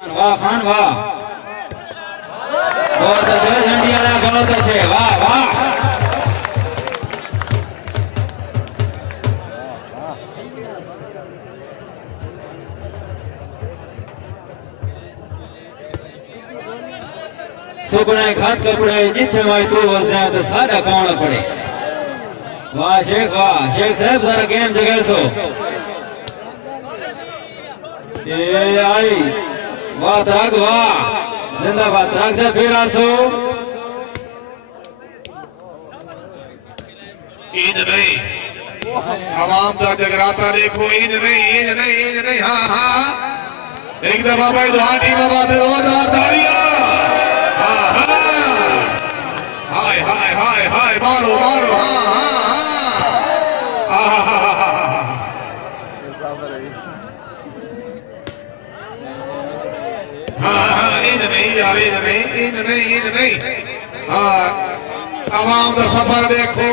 वाह खान वाह, बहुत अच्छे झंडियाला, बहुत अच्छे, वाह वाह। सुपने खात कपड़े जिथे माई तू वसने तो सारा कौन पड़े। वाह शेख साहब जरा गेम जगह सो ये आई, वाह तराग वाह, जिंदाबाद तराग से फिर आसो। ईद नहीं, आवाम का जगराता देखो, ईद नहीं, हाँ हाँ, एक दफा भाई दुआटी बाबा दे जोरदार तालियां, हाँ हाँ, हाय हाय हाय हाय, मारो मारो, हाँ हाँ हाँ, हाँ, ईद नहीं यार, ईद नहीं, हाँ, आवाम का सफर देखो,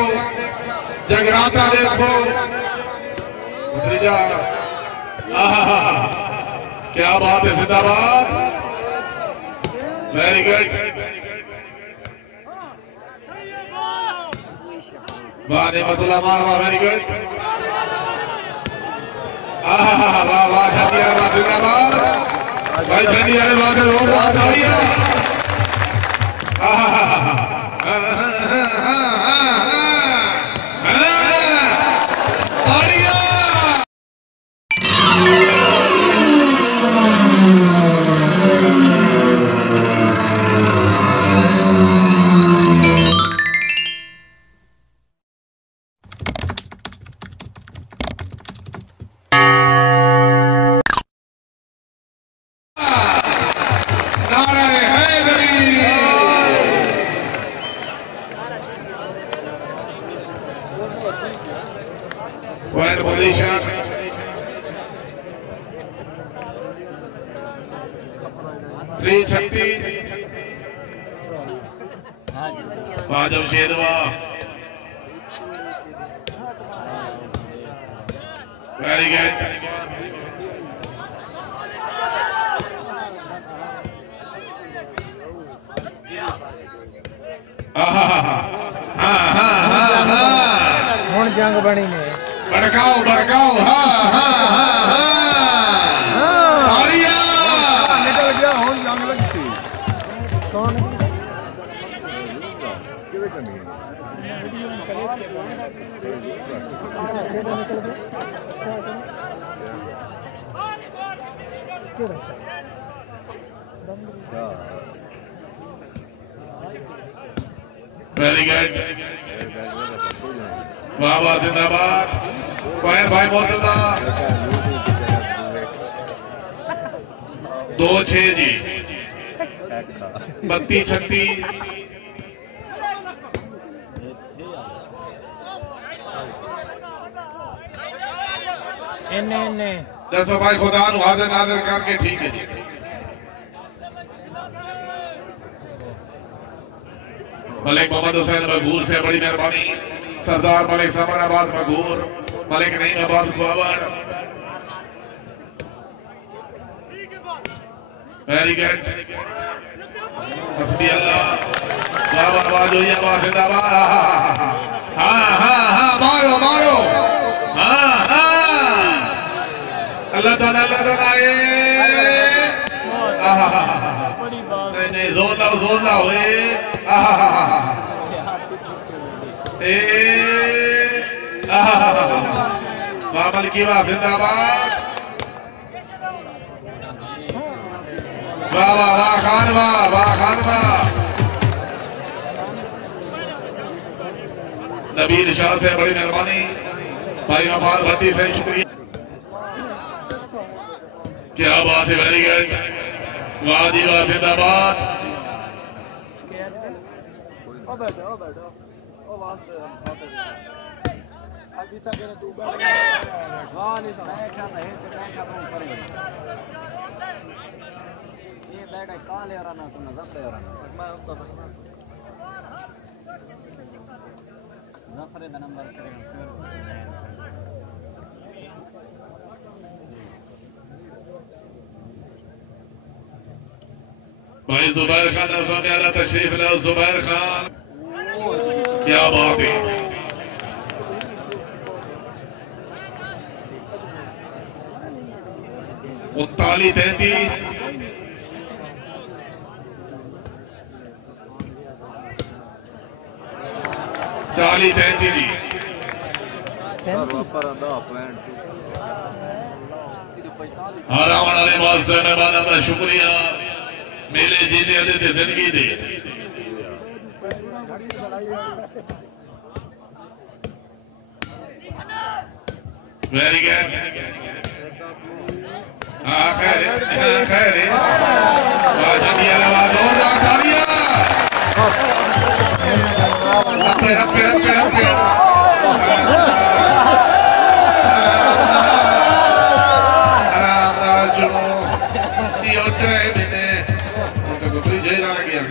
जगराता देखो, उतरी जा, क्या बात है, जिंदाबाद, वेरी गुड, वाह नेमतुल्लाह मानवा, वेरी गुड, वाह वाह झंडिया वाह जिंदाबाद, भाई झंडिया ने बात जोरदार तालियां, वेरी गुड, जंग बनी ने भड़काओ भड़काओ, हाँ हाँ हाँ हाँ, निकल गया, होन जंग लगी थी कौन वेरी गुड, वाह वाह जिंदाबाद, भाई मुर्तजा 2-6 जी, 32-36, दसो भाई खुदा नु हाजिर नाजिर करके ठीक है जी। मलिक मोहम्मद हुसैन मकबूल से बड़ी मेहरबानी, सरदार मलिक समराबाद मकबूल, मलिक नहीं आबाद खुआवर, वेरी गुड, हस्बी अल्लाह, वाह वाह वाह, जो ये वाह जिंदाबाद, हाँ हाँ हाँ, मारो मारो, हाँ हाँ, अल्लाह ताला नहीं जोर लाओ मामल की वाह जिंदाबाद, वाह वाह वाह खान वाह, नबीर शाह से बड़ी मेहरबानी, भाई अफार भट्टी से शुक्रिया, क्या बात है, वेरी गुड, वाह जी वाह जिंदाबाद, भाई जुबैर खान सामने आ रहा तशरीफ लाओ जुबैर खान क्या बात है 39-33 40-33 जी आराम वाले वास्ते मेहमान का शुक्रिया मेले जीने दे जिंदगी दे वेरी गुड आखिरी जानी आवाज जोरदार तालियां रप्पे आराम नाल चुनो यो टाइम ने तो कोई जेरा लगी है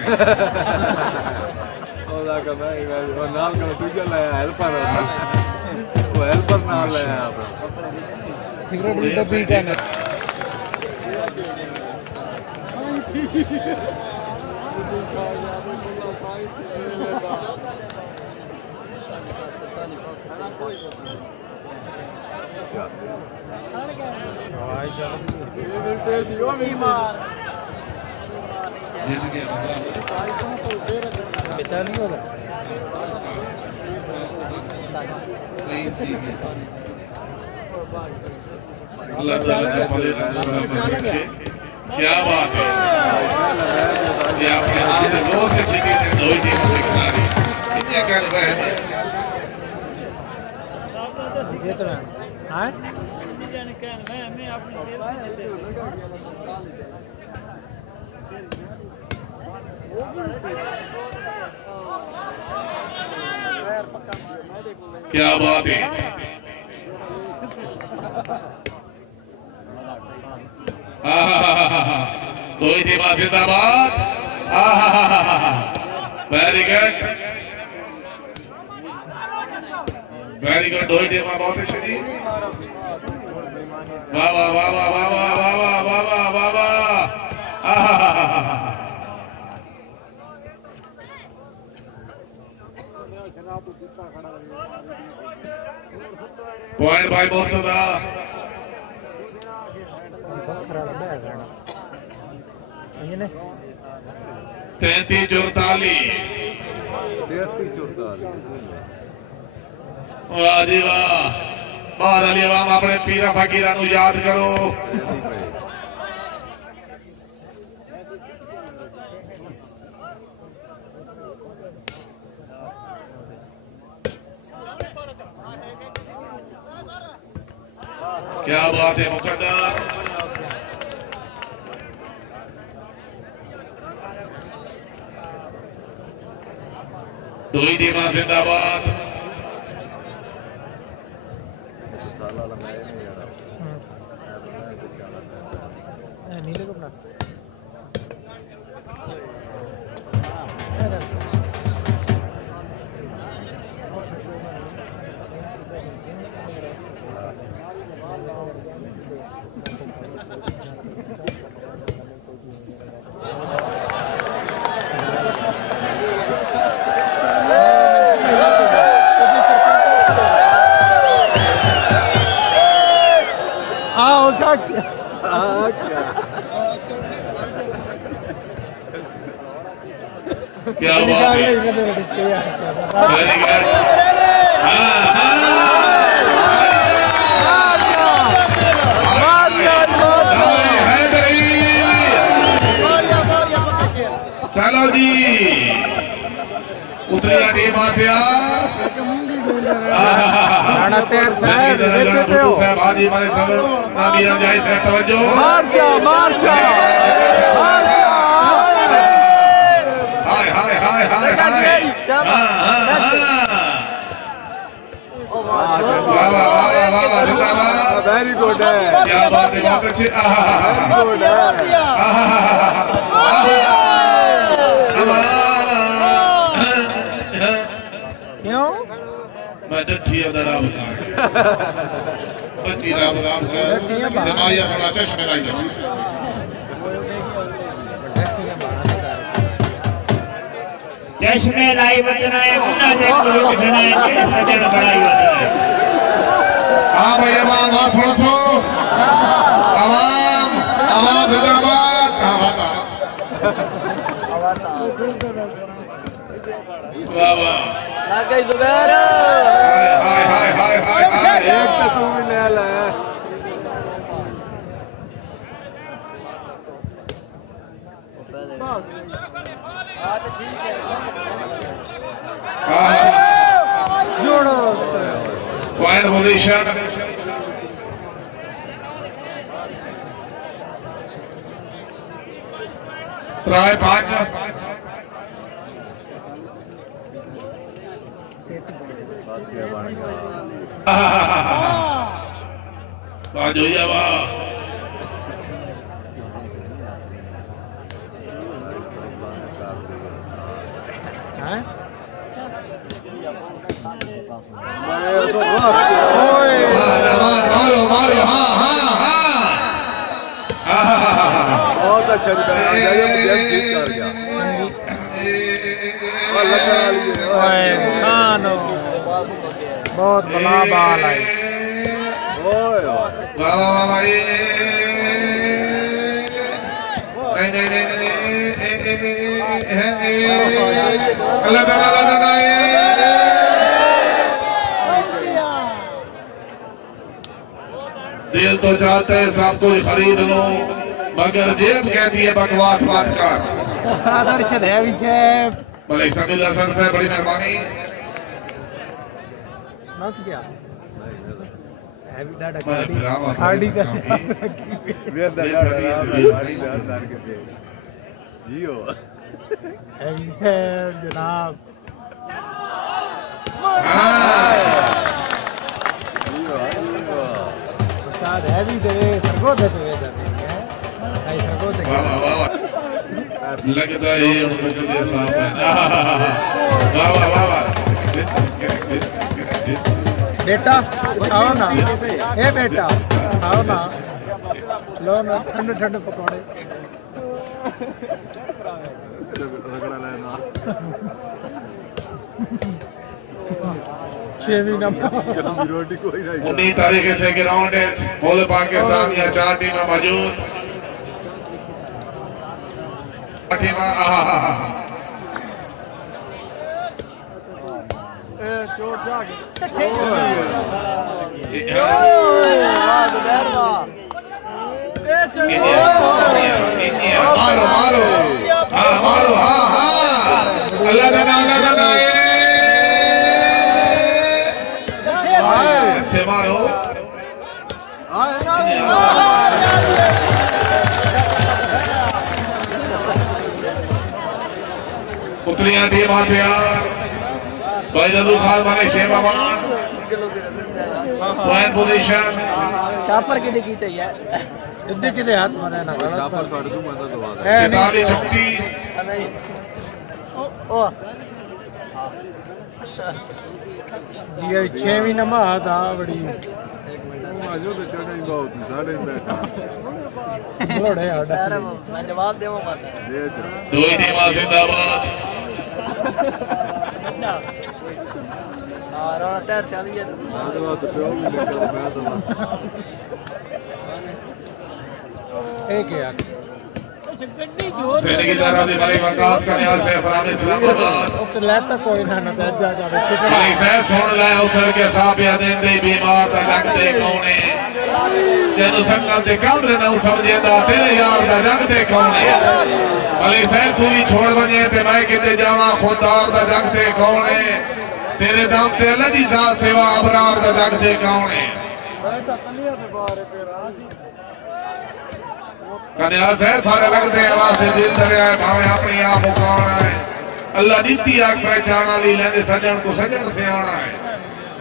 ओदा का भाई वो नाम का दूजा लाया हेल्पर वो हेल्पर नाम लाया आप सिगरेट भी तो पी के ना अल्लाह ताला का फले क्या बात है ये आपके हाथ दोस्त के चिकी ने दो ही टीम से खिलाड़ी कितने कर रहे हैं ये तो हां जाने क्या मैं अपनी क्या बात है दो ही टीम जिंदाबाद वेरी गुड दो ही टीम बहुत अच्छी थी वाह वाह वाह वाह वाह वाह वाह वाह वाह वाह वाह पॉइंट बाय मुर्तजा 33-44 वाह जी वाह बाहर अली अवाम अपने पीरा फकीरा नू याद करो क्या बात है मुकद्दर दो ही टीम जिंदाबाद क्या बात है वेरी गुड चलो जी उतरिया टीम हाजी हमारे सब नामीरा जायज का तवज्जो मार्चा मार्चा हाय हाय हाय हाय वेरी गुड क्या बात है बहुत अच्छी क्यों मैं डठी दड़ा बता बच्ची राम राम कर नमाया सदा चश्मे लाई चश्मे लाई बचना है मुन्ना देख लो बिठना है के सजन बड़ाई बचना है। हाँ भाई अवाम बात सुनो सो अवाम अवाम जिंदाबाद वाह वाह गई जुबैर हाय हाय हाय हाय हाय एक तो तू भी ले आला है जोड़ो पॉइंट पोजीशन ट्राई 5 बाजू जावा मारो हाँ हाँ हाँ बहुत अच्छा ठीक कर गया बहुत बड़ा बाल है ओए वाह वाह वाह नहीं नहीं नहीं अल्लाह ताला दिल तो चाहते है सब कोई खरीद लो मगर जेब कहती है बकवास मत कर। भले समील हसन से बड़ी मेहरबानी खाड़ी का जनाब हैवी दे सरगो दे सरगो दे लगता है ये उनको दे साहब वाह वाह वाह वाह बेटा आओ ना ए बेटा आओ ना लो ना ठंडे ठंडे पकौड़े रगड़ा लेना 6 नंबर रोटी कोई नहीं 19 तारीख से ग्राउंड है बोल पाकिस्तान या 4 टीमें मौजूद टीमें चोट जाके मारो मारो हाँ मारो हाँ हाँ अल्लाह दादा मारो पुतलियां टीम आते यार भाई रदू खान वाले शेबाबान पॉइंट पोजीशन चापर के लिए कीते यार इतने के लिए हाथ मारे ना चापर काट दूं मैं तो दवा दे 44 ओ ये 6वीं नमाज आ बड़ी जो तो चढ़े बहुत साढ़े बैठा बड़े हटा मैं जवाब देऊंगा दे दो ही टीम जिंदाबाद और तैर चल गया दवा तो प्यो भी निकल मैं तो एक यार सेने की तरफ से बड़ी वकास का न्यास है फराम इस्लामाबाद तो लेता कोई ना ना जा भाई साहब सुन ले अवसर के साथ या देंदे बीमार दा लगदे कौने तेनु संगल ते कमरे ना समझेंदा तेरे यार दा लगदे कौने भाई साहब तू भी छोड़ बने ते मैं किते जावा खुदार दा लगदे कौने तेरे दम ते अल्लाह दी जात सेवा अबरार दा लगदे कौने कन्यास है सारे लगते हैं वास्ते दिल दरिया है भावे अपनी आप मुकाना है अल्लाह दीती आग पहचाना ली लेंदे सजन को सजन से आना है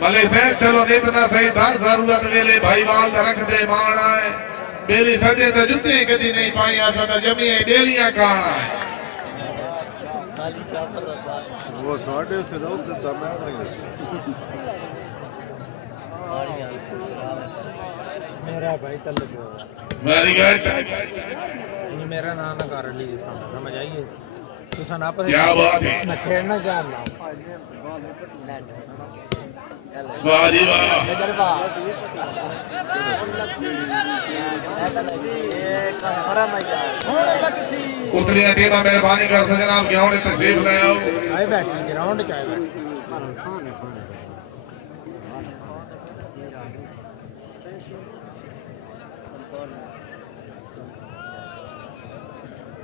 भले से चलो इतना सही धर जरूरत वेले भाई वाल रख दे माना है बेली सजे तो जुते कदी नहीं पाई आसा तो जमी डेलियां काना है वो थोड़े से दो तो मैं नहीं मेरा भाई कल वेरी गुड मेरा नाम ना कर ली समझ आइए क्या बात है मैं खेलना चाह रहा हूँ वाह जी वाह उतनी टीम मेहरबानी कर सके जनाब ग्राउंड तशरीफ ले आओ आए बैठे ग्राउंड च आए बैठे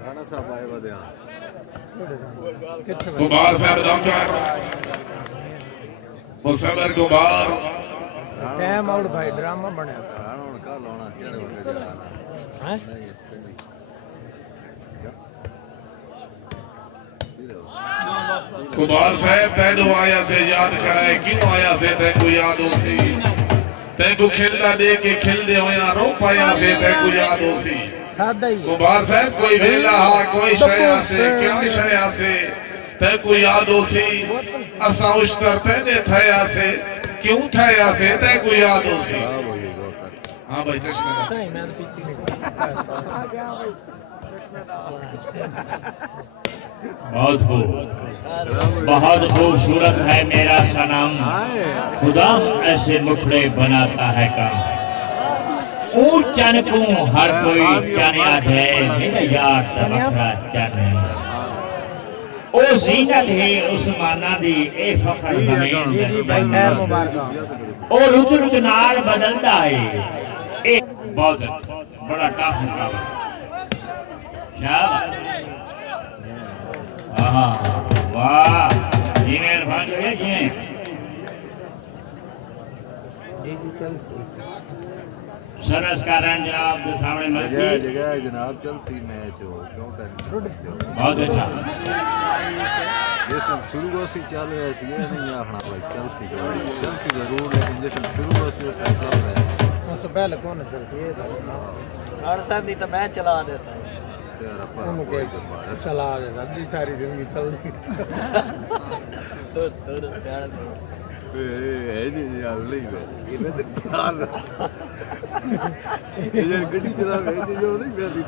राणा साहब आए बदे गुबार साहब डॉक्टर मुसम्मर गुबार टाइम आउट भाई ड्रामा बनया राणा हुन का लाना केड़े वटे जाना हैं गुबार साहब तैनू आया से याद कराए क्यों आया से तैनू याद हो सी तैनू खिलदा दे के खिलदे होया रो पाया से तैनू याद हो सी सादा ही है गुबार साहब कोई वेला हा कोई शया से क्या शया से तैनू याद हो सी असा उश्तर तैने थया से क्यों थया से तैनू याद हो सी हां भाई चश्मे नहीं मैं पीती नहीं बहुत खूबसूरत है मेरा सनम खुदा ऐसे मुखड़े बनाता है काम चन को हर कोई जाने है मेरा यार तबखरा चन ओ जीनत है उस्माना दी ए फखर हमें भाई खैर मुबारक और रुच रुच नाल बदलता है एक बहुत बड़ा टफ मुकाबला शाबाश हाँ वाह जी मेहरबान है जी सरस का रन जनाब के सामने जगह जगह जनाब चलसी मैच हो क्यों टेंशन बहुत अच्छा जिसम शुरू हो सी चल रहा सी ये नहीं आखना भाई चलसी जरूर लेकिन जिसम शुरू हो सी चल रहा है उससे पहले कौन चलती है और साहब नहीं तो मैं चला दे सर चला दे अगली सारी जिंदगी चल रही यार नहीं ये मैं ध्यान ये गड्डी चला रहे थे जो नहीं बैठी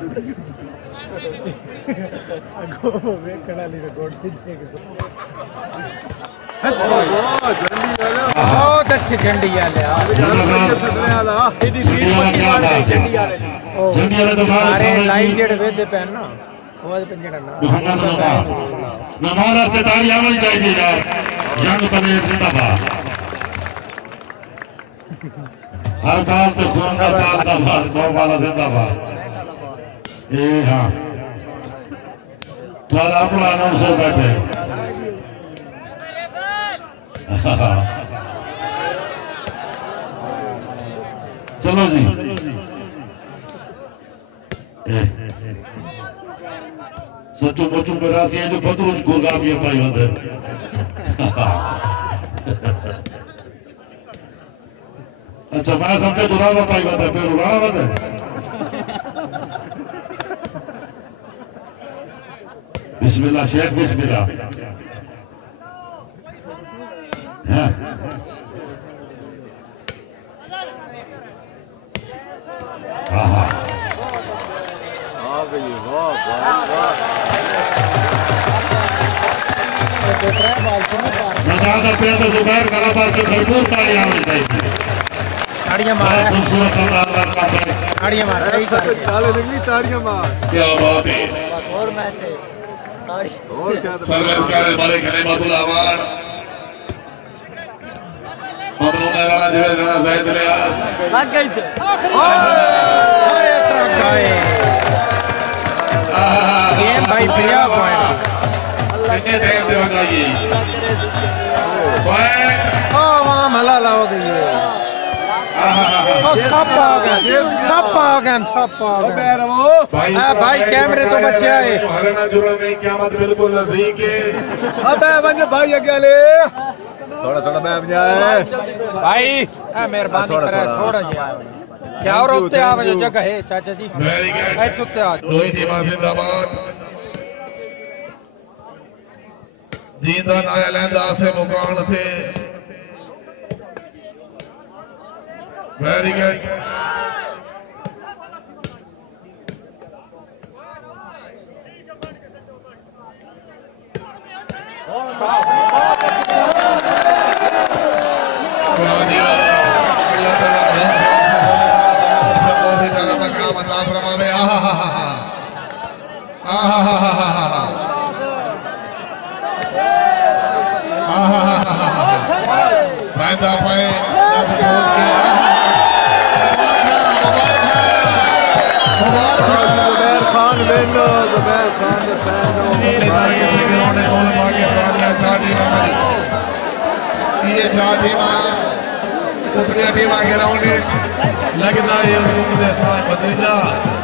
अगो वे कड़ा ली तो गोड़ देख बहुत अच्छे झंडी वाले सारे लाइन जेड वेदे पैन ना वो पंजड़ा ना नमारा से तालियां बज जाएगी यार यंग बने जिंदाबाद हर काम पे खून का ताल दो वाला जिंदाबाद ए हां चल अपना नाम से बैठे चलो जी सचो बचो मेरा से जो बतरो गुरगाम ये पाई होते अच्छा मैं समझे दुरावा पाई होते फिर उड़ाना होते बिस्मिल्लाह शेख बिस्मिल्लाह हाँ हाँ नज़ारा पे तो जुबैर कलाबार की भरपूर तालियां होनी चाहिए ताड़ियां मार खूबसूरत ताड़ियां मार छाले निकली ताड़ियां मार क्या बात है और मैच है ताड़ी और शायद सरवर के मालिक नेमतुल अमान ममनून राणा दिवे राणा जायद रियाज लग गई छे ओए तरफ जाए गेम भाई प्रिया पॉइंट कितने टाइम पे लगाइए पॉइंट ओ वहां मलाला हो गई है ओ सब आ गए भाई कैमरे तो बचे आए हरना जुड़ा नहीं क़यामत बिल्कुल नजदीक है अबे बन भाई अकेले थोड़ा थोड़ा बैठ जाए भाई मेहरबानी करे थोड़ा जी क्या और उत्ते आ जो जगह है चाचा जी वेरी गुड ए तुत्ते आ रोहित जिंदाबाद जींदा नाया लैंदा से मुकान थे वेरी गुड टीम आगे राउंड लगता है